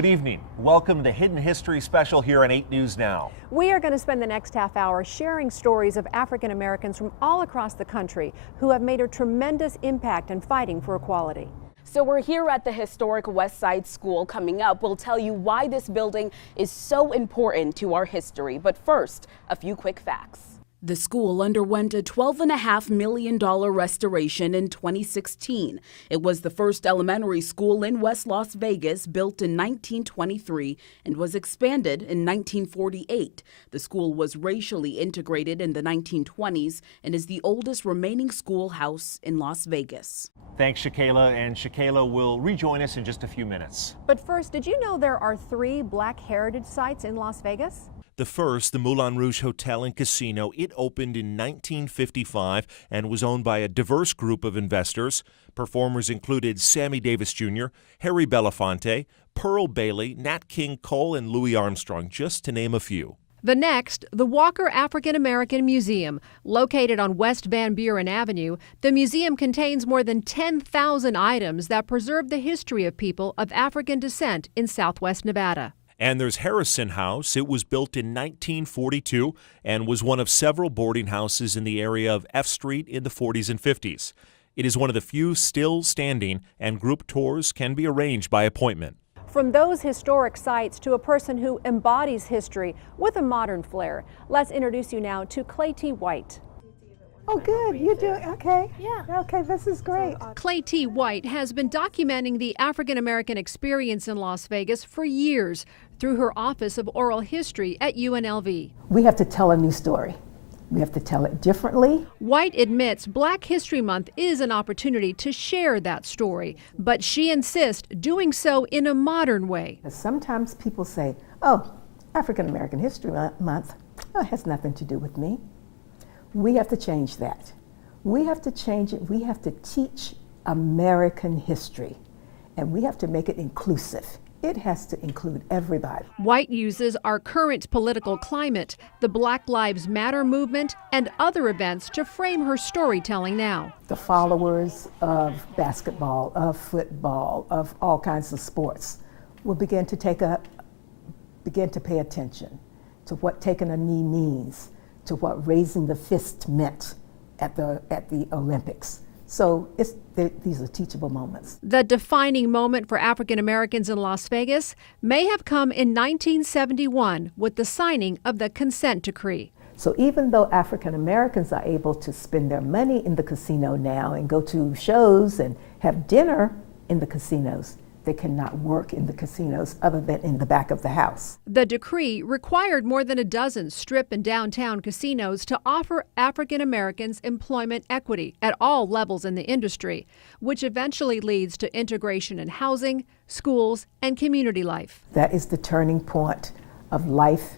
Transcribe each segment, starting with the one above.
Good evening. Welcome to Hidden History Special here on 8 News Now. We are going to spend the next half hour sharing stories of African Americans from all across the country who have made a tremendous impact in fighting for equality. So we're here at the historic West Side School. Coming up, we'll tell you why this building is so important to our history. But first, a few quick facts. The school underwent a $12.5 million restoration in 2016. It was the first elementary school in West Las Vegas, built in 1923 and was expanded in 1948. The school was racially integrated in the 1920s and is the oldest remaining schoolhouse in Las Vegas. Thanks, Shakayla, and Shakayla will rejoin us in just a few minutes. But first, did you know there are 3 Black heritage sites in Las Vegas? The first, the Moulin Rouge Hotel and Casino, it opened in 1955 and was owned by a diverse group of investors. Performers included Sammy Davis Jr., Harry Belafonte, Pearl Bailey, Nat King Cole, and Louis Armstrong, just to name a few. The next, the Walker African American Museum. Located on West Van Buren Avenue, the museum contains more than 10,000 items that preserve the history of people of African descent in Southwest Nevada. And there's Harrison House. It was built in 1942 and was one of several boarding houses in the area of F Street in the 40s and 50s. It is one of the few still standing, and group tours can be arranged by appointment. From those historic sites to a person who embodies history with a modern flair, let's introduce you now to Clay T. White. Oh, good. You're doing okay. Yeah. Okay, this is great. Clay T. White has been documenting the African American experience in Las Vegas for years through her Office of Oral History at UNLV. We have to tell a new story. We have to tell it differently. White admits Black History Month is an opportunity to share that story, but she insists doing so in a modern way. Sometimes people say, oh, African American History Month, oh, it has nothing to do with me. We have to change that. We have to change it. We have to teach American history, and we have to make it inclusive. It has to include everybody. White uses our current political climate, the Black Lives Matter movement, and other events to frame her storytelling now. The followers of basketball, of football, of all kinds of sports will begin to pay attention to what taking a knee means, to what raising the fist meant at the Olympics. So these are teachable moments. The defining moment for African Americans in Las Vegas may have come in 1971 with the signing of the consent decree. So even though African Americans are able to spend their money in the casino now and go to shows and have dinner in the casinos, they cannot work in the casinos other than in the back of the house. The decree required more than a dozen strip and downtown casinos to offer African Americans employment equity at all levels in the industry, which eventually leads to integration in housing, schools, and community life. That is the turning point of life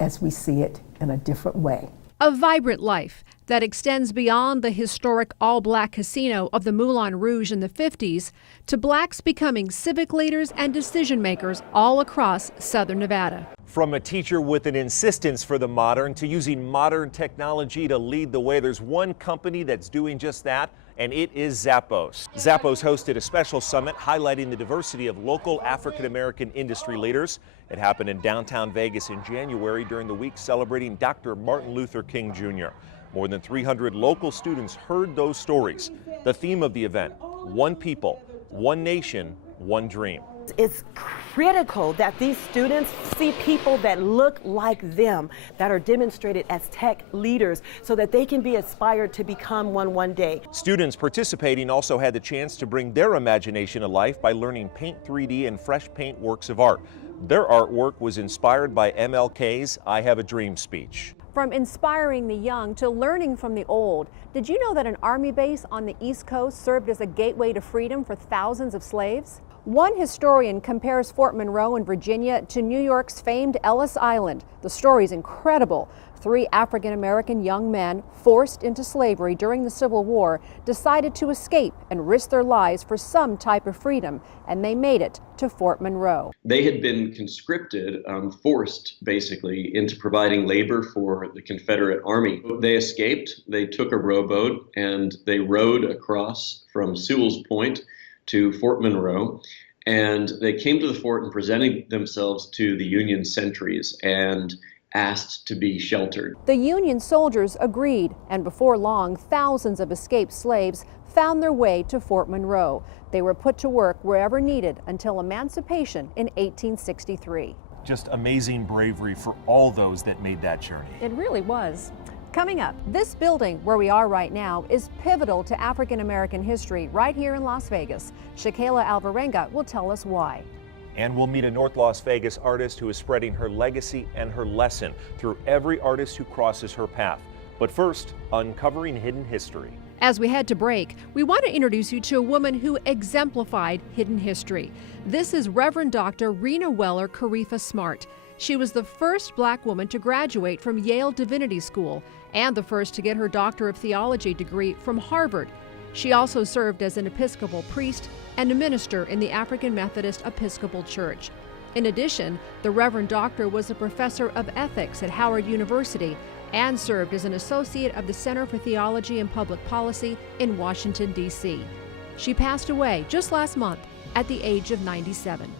as we see it in a different way. A vibrant life that extends beyond the historic all-Black casino of the Moulin Rouge in the 50s to Blacks becoming civic leaders and decision-makers all across Southern Nevada. From a teacher with an insistence for the modern to using modern technology to lead the way, there's one company that's doing just that, and it is Zappos. Zappos hosted a special summit highlighting the diversity of local African-American industry leaders. It happened in downtown Vegas in January during the week celebrating Dr. Martin Luther King Jr. More than 300 local students heard those stories. The theme of the event, one people, one nation, one dream. It's critical that these students see people that look like them, that are demonstrated as tech leaders, so that they can be inspired to become one day. Students participating also had the chance to bring their imagination to life by learning Paint 3D and fresh paint works of art. Their artwork was inspired by MLK's I Have a Dream speech. From inspiring the young to learning from the old, did you know that an Army base on the East Coast served as a gateway to freedom for thousands of slaves? One historian compares Fort Monroe in Virginia to New York's famed Ellis Island. The story's incredible. 3 African-American young men forced into slavery during the Civil War decided to escape and risk their lives for some type of freedom, and they made it to Fort Monroe. They had been conscripted, forced basically into providing labor for the Confederate Army. They escaped, they took a rowboat, and they rowed across from Sewell's Point to Fort Monroe. And they came to the fort and presented themselves to the Union sentries and asked to be sheltered. The Union soldiers agreed, and before long, thousands of escaped slaves found their way to Fort Monroe. They were put to work wherever needed until emancipation in 1863. Just amazing bravery for all those that made that journey. It really was. Coming up, this building where we are right now is pivotal to African American history right here in Las Vegas. Shakayla Alvarenga will tell us why. And we'll meet a North Las Vegas artist who is spreading her legacy and her lesson through every artist who crosses her path. But first, uncovering hidden history. As we head to break, we want to introduce you to a woman who exemplified hidden history. This is Reverend Dr. Rena Weller Karifa Smart. She was the first black woman to graduate from Yale Divinity School and the first to get her Doctor of Theology degree from Harvard. She also served as an Episcopal priest and a minister in the African Methodist Episcopal Church. In addition, the Reverend Doctor was a professor of ethics at Howard University and served as an associate of the Center for Theology and Public Policy in Washington, D.C. She passed away just last month at the age of 97.